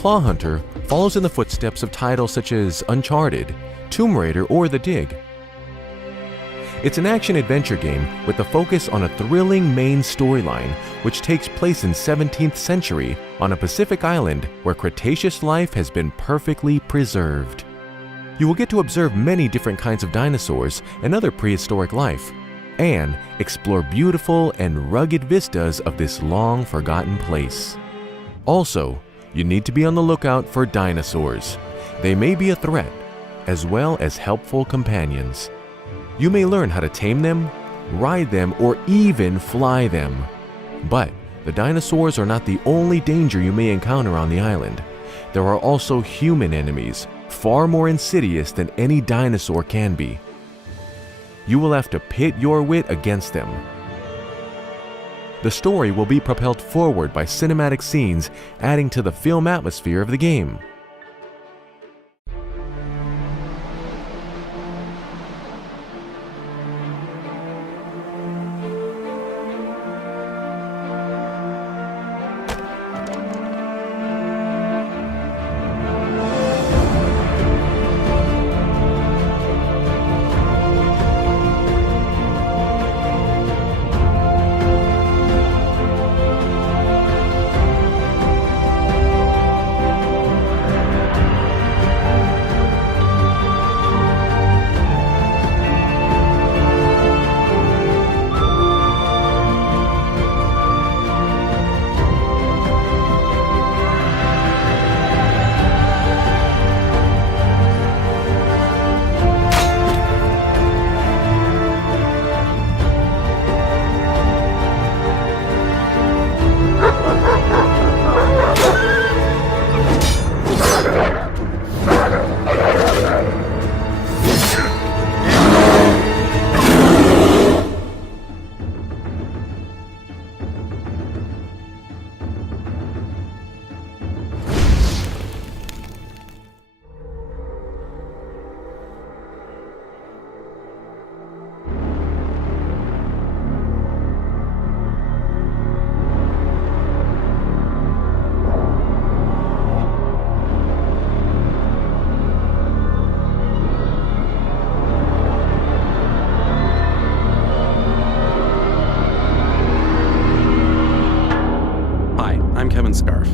Claw Hunter follows in the footsteps of titles such as Uncharted, Tomb Raider, or The Dig. It's an action-adventure game with a focus on a thrilling main storyline which takes place in 17th century on a Pacific island where Cretaceous life has been perfectly preserved. You will get to observe many different kinds of dinosaurs and other prehistoric life, and explore beautiful and rugged vistas of this long-forgotten place. Also, you need to be on the lookout for dinosaurs. They may be a threat, as well as helpful companions. You may learn how to tame them, ride them, or even fly them. But the dinosaurs are not the only danger you may encounter on the island. There are also human enemies, far more insidious than any dinosaur can be. You will have to pit your wit against them. The story will be propelled forward by cinematic scenes, adding to the film atmosphere of the game.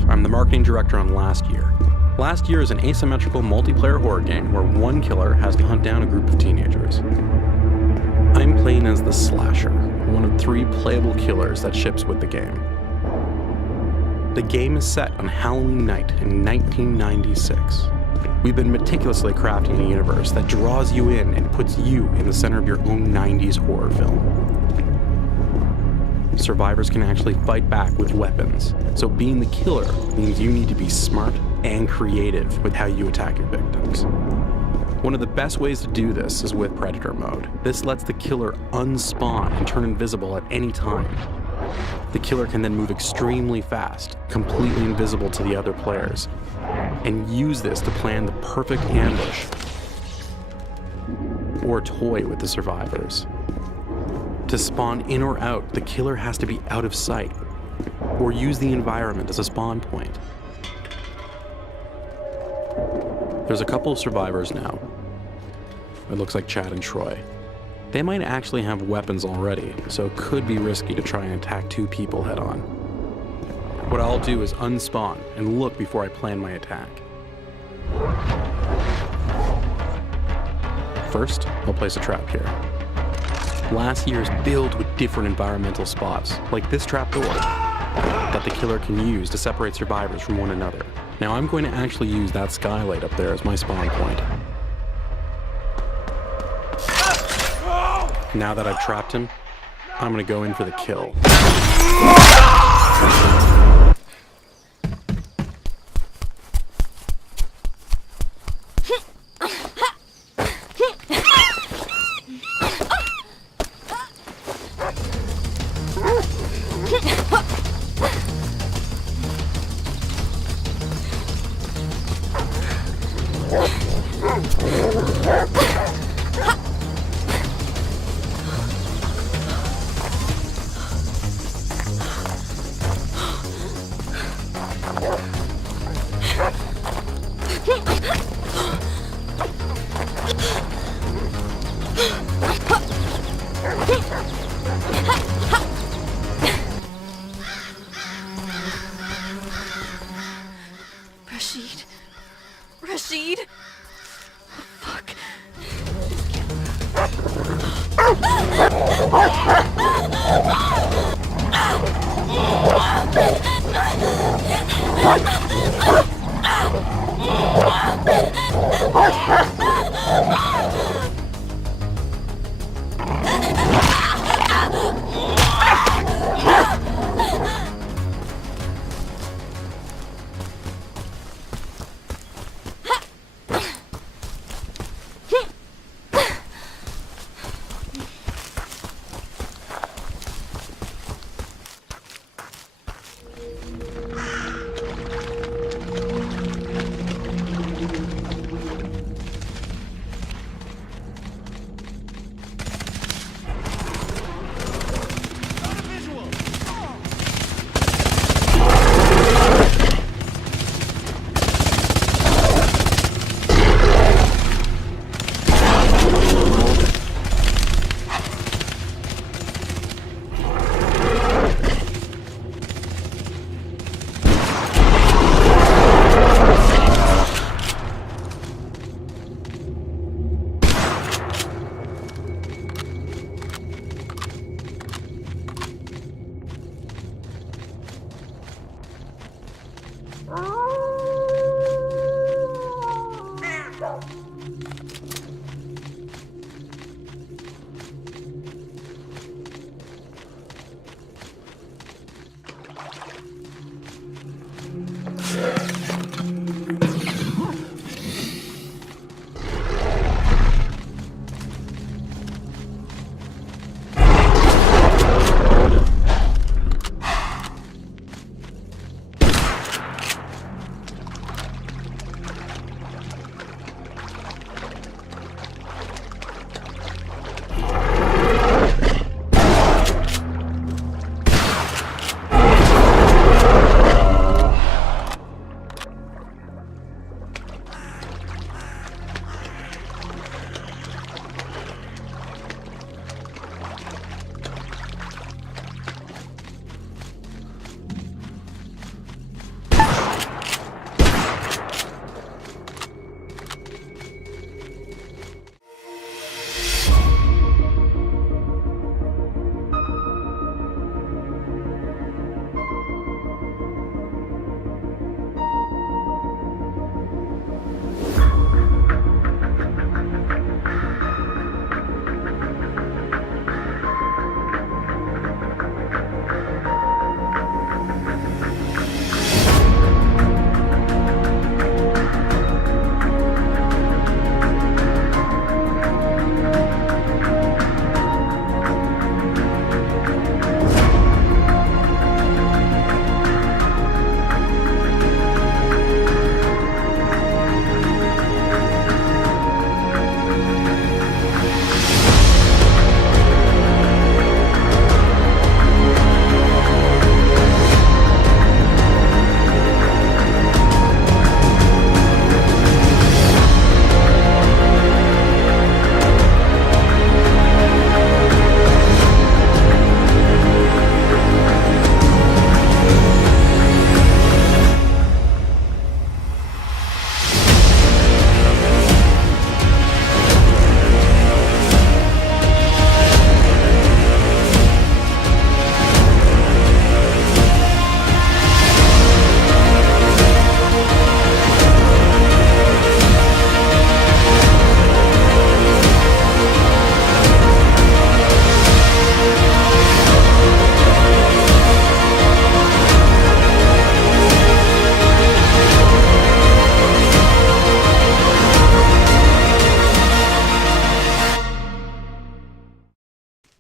I'm the marketing director on Last Year. Last Year is an asymmetrical multiplayer horror game where one killer has to hunt down a group of teenagers. I'm playing as the Slasher, one of 3 playable killers that ships with the game. The game is set on Halloween night in 1996. We've been meticulously crafting a universe that draws you in and puts you in the center of your own 90s horror film. Survivors can actually fight back with weapons, so being the killer means you need to be smart and creative with how you attack your victims. One of the best ways to do this is with Predator mode. This lets the killer unspawn and turn invisible at any time. The killer can then move extremely fast, completely invisible to the other players, and use this to plan the perfect ambush or toy with the survivors. To spawn in or out, the killer has to be out of sight, or use the environment as a spawn point. There's a couple of survivors now. It looks like Chad and Troy. They might actually have weapons already, so it could be risky to try and attack 2 people head on. What I'll do is unspawn and look before I plan my attack. First, I'll place a trap here. Last Year is filled with different environmental spots, like this trapdoor, that the killer can use to separate survivors from one another. Now I'm going to actually use that skylight up there as my spawn point. Now that I've trapped him, I'm going to go in for the kill.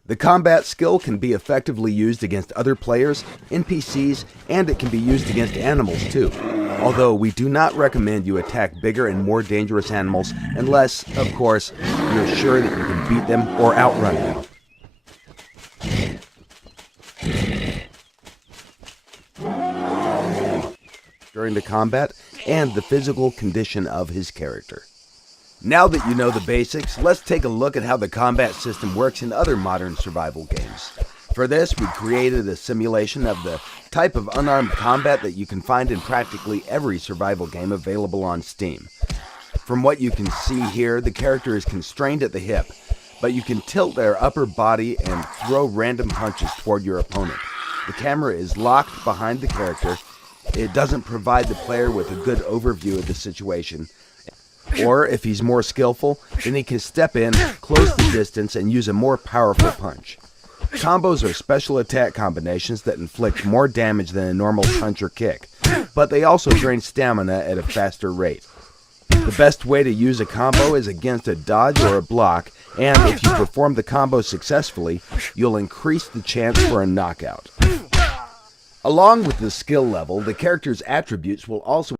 The combat skill can be effectively used against other players, NPCs, and it can be used against animals too. Although we do not recommend you attack bigger and more dangerous animals unless, of course, you're sure that you can beat them or outrun them. During the combat and the physical condition of his character. Now that you know the basics, let's take a look at how the combat system works in other modern survival games. For this, we created a simulation of the type of unarmed combat that you can find in practically every survival game available on Steam. From what you can see here, the character is constrained at the hip, but you can tilt their upper body and throw random punches toward your opponent. the camera is locked behind the character, it doesn't provide the player with a good overview of the situation. Or if he's more skillful, then he can step in, close the distance, and use a more powerful punch. Combos are special attack combinations that inflict more damage than a normal punch or kick, but they also drain stamina at a faster rate. The best way to use a combo is against a dodge or a block, and if you perform the combo successfully, you'll increase the chance for a knockout. Along with the skill level, the character's attributes will also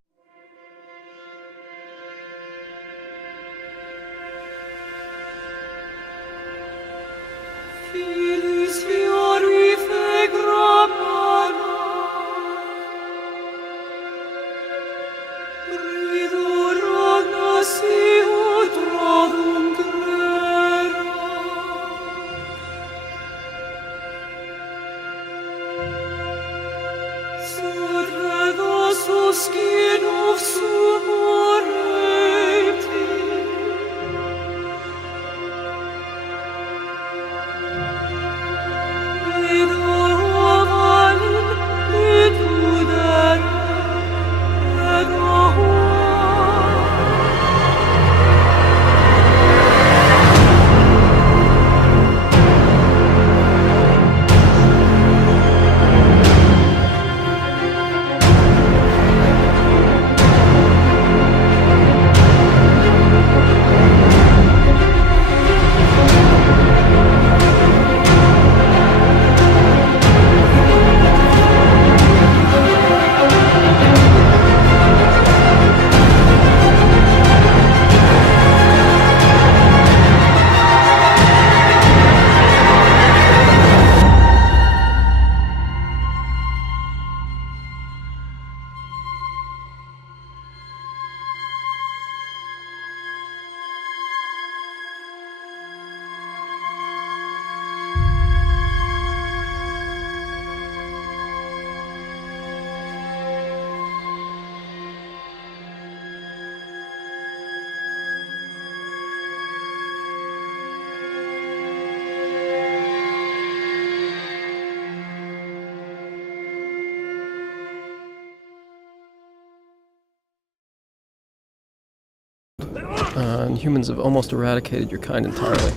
and humans have almost eradicated your kind entirely.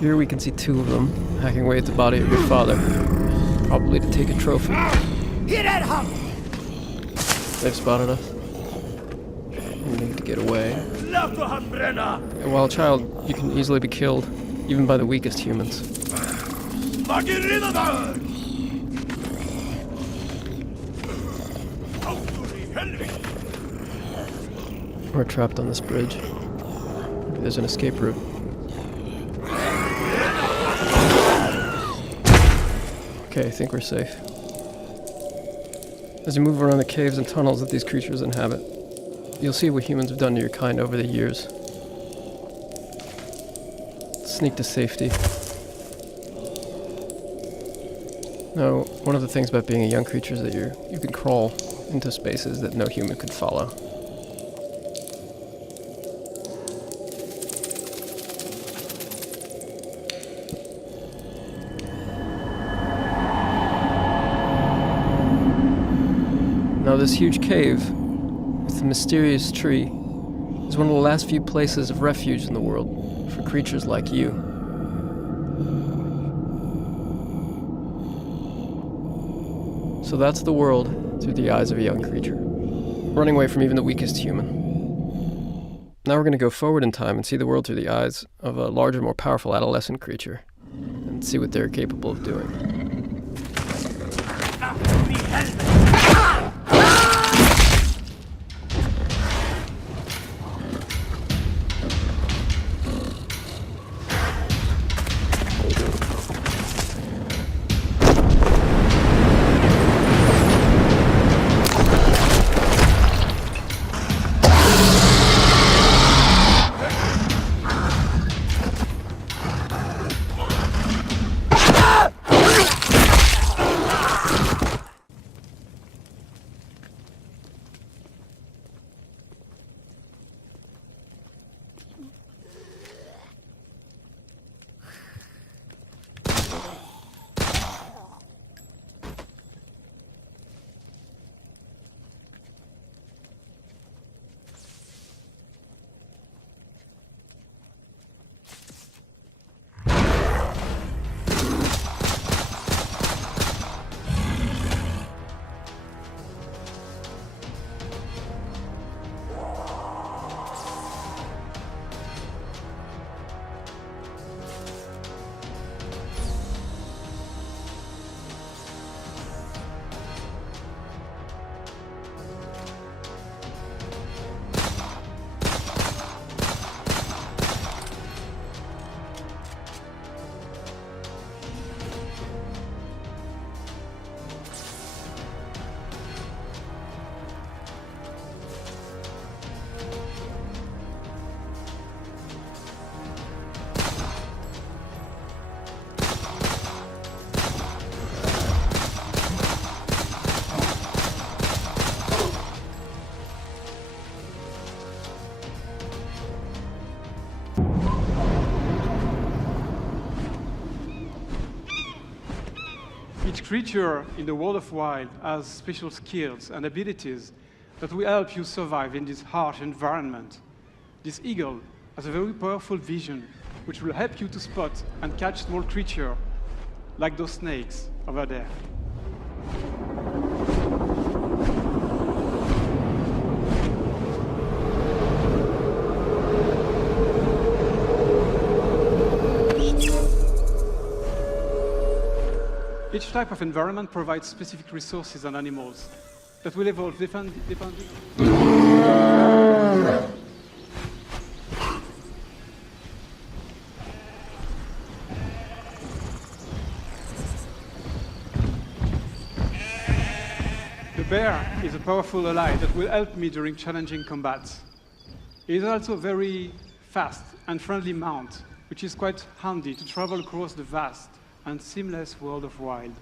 Here we can see two of them hacking away at the body of your father, probably to take a trophy. They've spotted us. We need to get away. And while a child, you can easily be killed, even by the weakest humans. We're trapped on this bridge. Maybe there's an escape route. Okay, I think we're safe. As you move around the caves and tunnels that these creatures inhabit, you'll see what humans have done to your kind over the years. Sneak to safety. Now, one of the things about being a young creature is that you can crawl into spaces that no human could follow. Now this huge cave, with the mysterious tree, is one of the last few places of refuge in the world for creatures like you. So that's the world through the eyes of a young creature, running away from even the weakest human. Now we're going to go forward in time and see the world through the eyes of a larger, more powerful adolescent creature, and see what they're capable of doing. Each creature in the world of wild has special skills and abilities that will help you survive in this harsh environment. This eagle has a very powerful vision, which will help you to spot and catch small creatures like those snakes over there. Each type of environment provides specific resources and animals that will evolve depending. The bear is a powerful ally that will help me during challenging combats. He is also a very fast and friendly mount, which is quite handy to travel across the vast and seamless world of wild.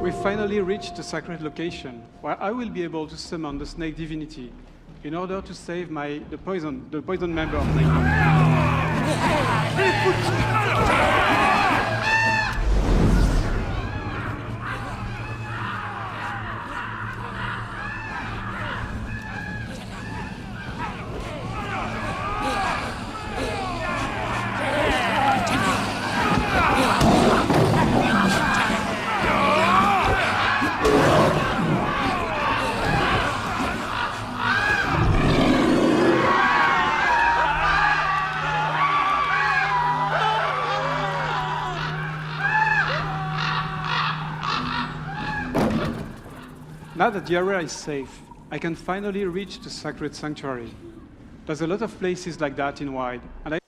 We finally reached the sacred location, where I will be able to summon the snake divinity in order to save the poison member of my Now that the area is safe, I can finally reach the sacred sanctuary. There's a lot of places like that in Wild, and I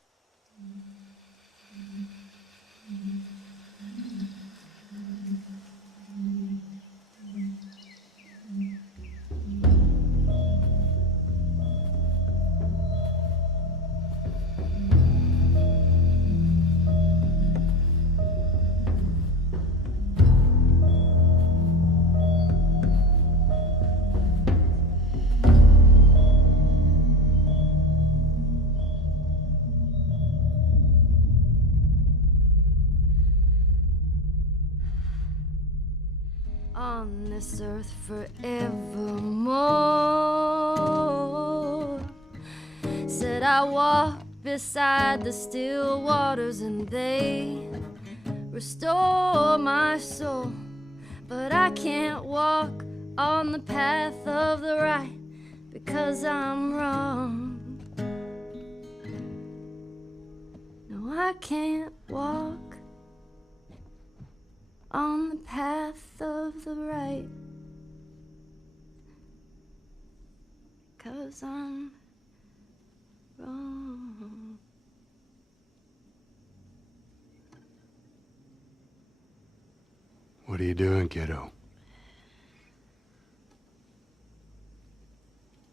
on this earth forevermore. Said I walk beside the still waters and they restore my soul. But I can't walk on the path of the right because I'm wrong. No, I can't walk on the path of the right, 'cause I'm wrong. What are you doing, kiddo?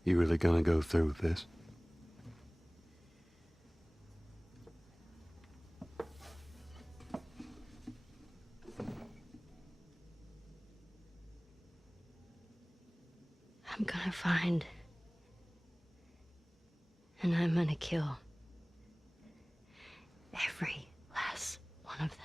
You really gonna go through with this? I'm gonna find, and I'm gonna kill every last one of them.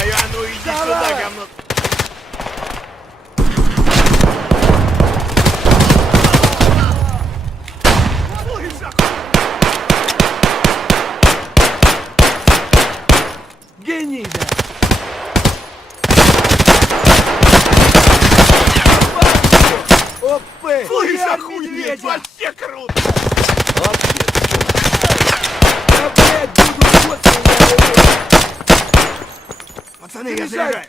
твою, а ну иди сюда, говно! Гений, да! Опы! Слышь, охуеть, вообще круто! Я, блядь, буду после Пацаны, я заряжаю!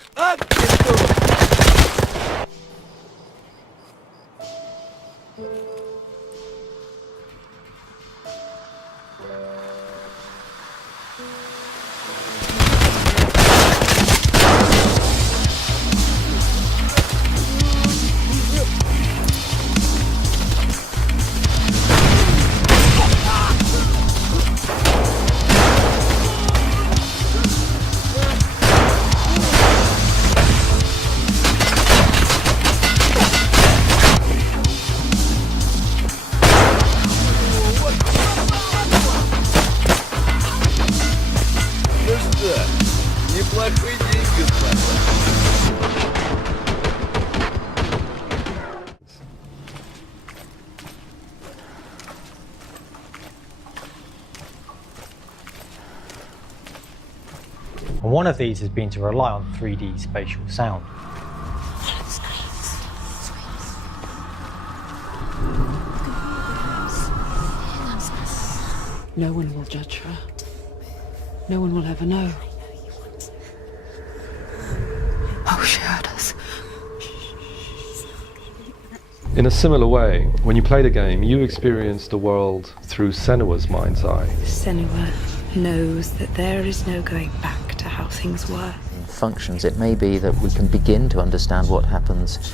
Неплохой день, господа. And one of these has been to rely on 3D spatial sound. No one will judge her. No one will ever know. Oh, she heard us. In a similar way, when you play the game, you experience the world through Senua's mind's eye. Senua knows that there is no going back to how things were. Functions, it may be that we can begin to understand what happens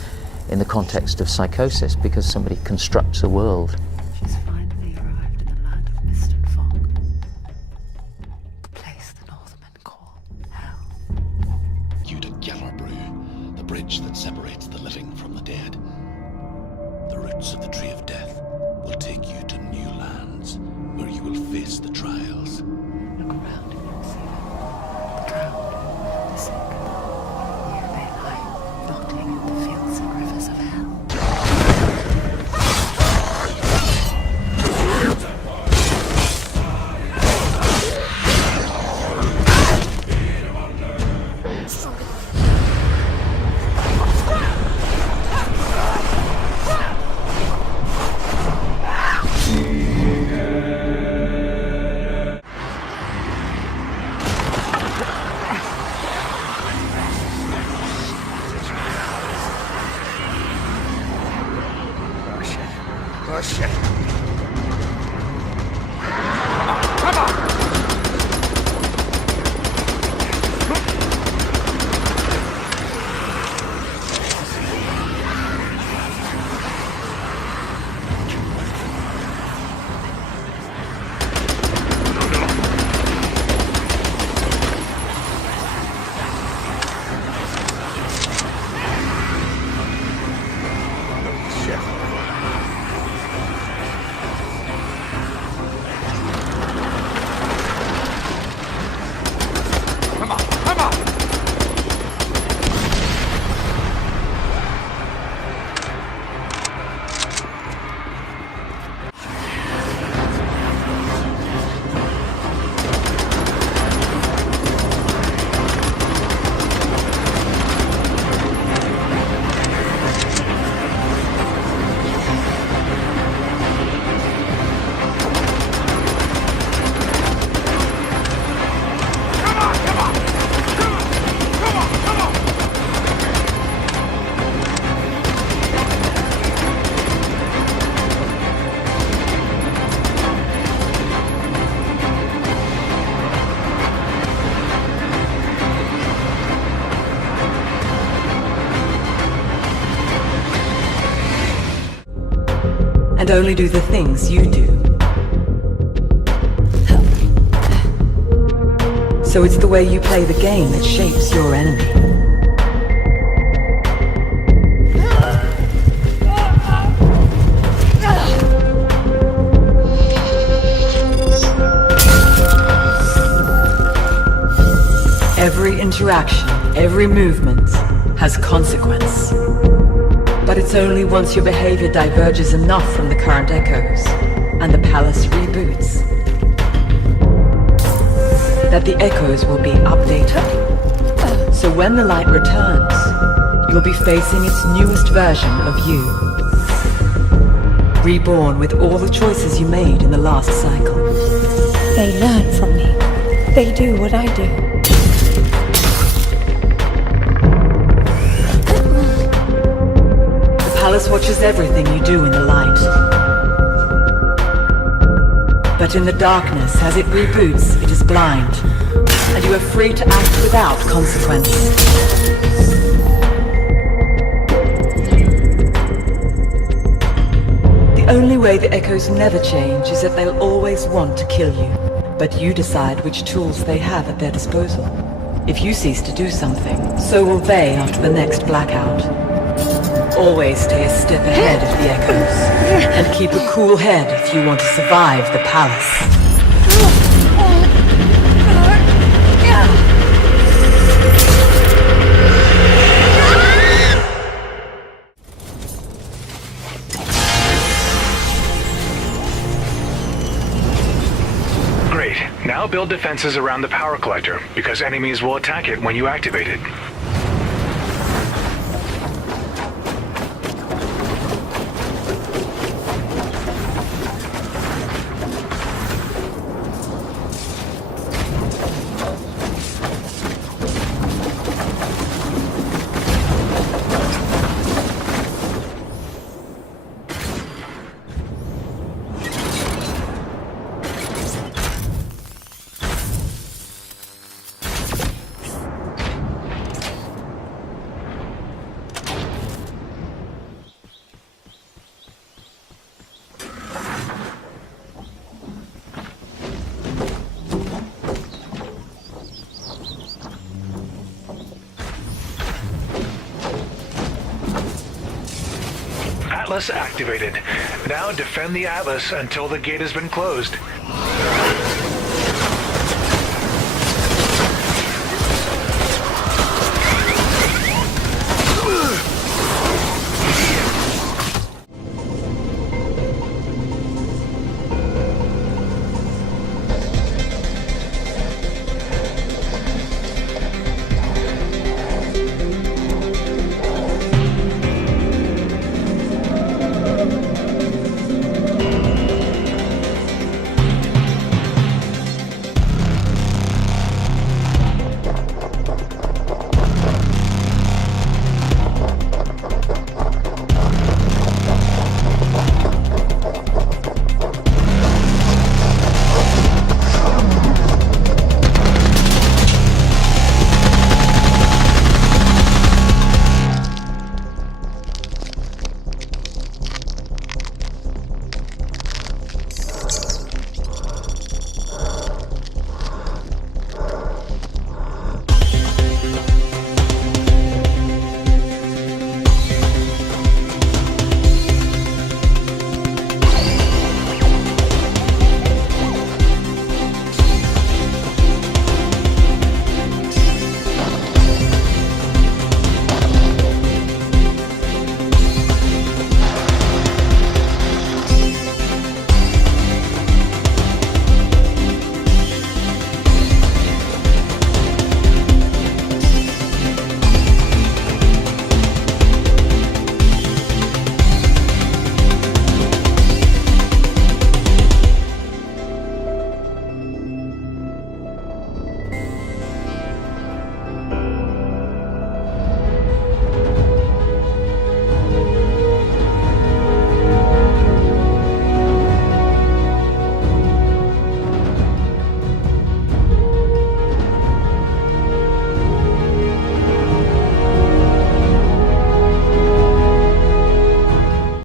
in the context of psychosis because somebody constructs a world. She's finally arrived in the land of mist and fog. The place the Northmen call hell. The bridge that separates the living from the dead. The roots of the tree of death will take you to new lands where you will face the trials. Look around and you'll see them. The drowned, the sick. Here they lie, rotting in the fields and rivers of hell. Oh shit! And only do the things you do. So it's the way you play the game that shapes your enemy. Every inch interaction, every movement, has consequence. But it's only once your behavior diverges enough from the current echoes, and the palace reboots, that the echoes will be updated. So when the light returns, you'll be facing its newest version of you. Reborn with all the choices you made in the last cycle. They learn from me. They do what I do. The palace watches everything you do in the light. But in the darkness, as it reboots, it is blind, and you are free to act without consequence. The only way the echoes never change is that they'll always want to kill you, but you decide which tools they have at their disposal. If you cease to do something, so will they after the next blackout. Always stay a step ahead of the echoes, and keep a cool head if you want to survive the palace. Great. Now build defenses around the power collector, because enemies will attack it when you activate it. Atlas activated. Now defend the Atlas until the gate has been closed.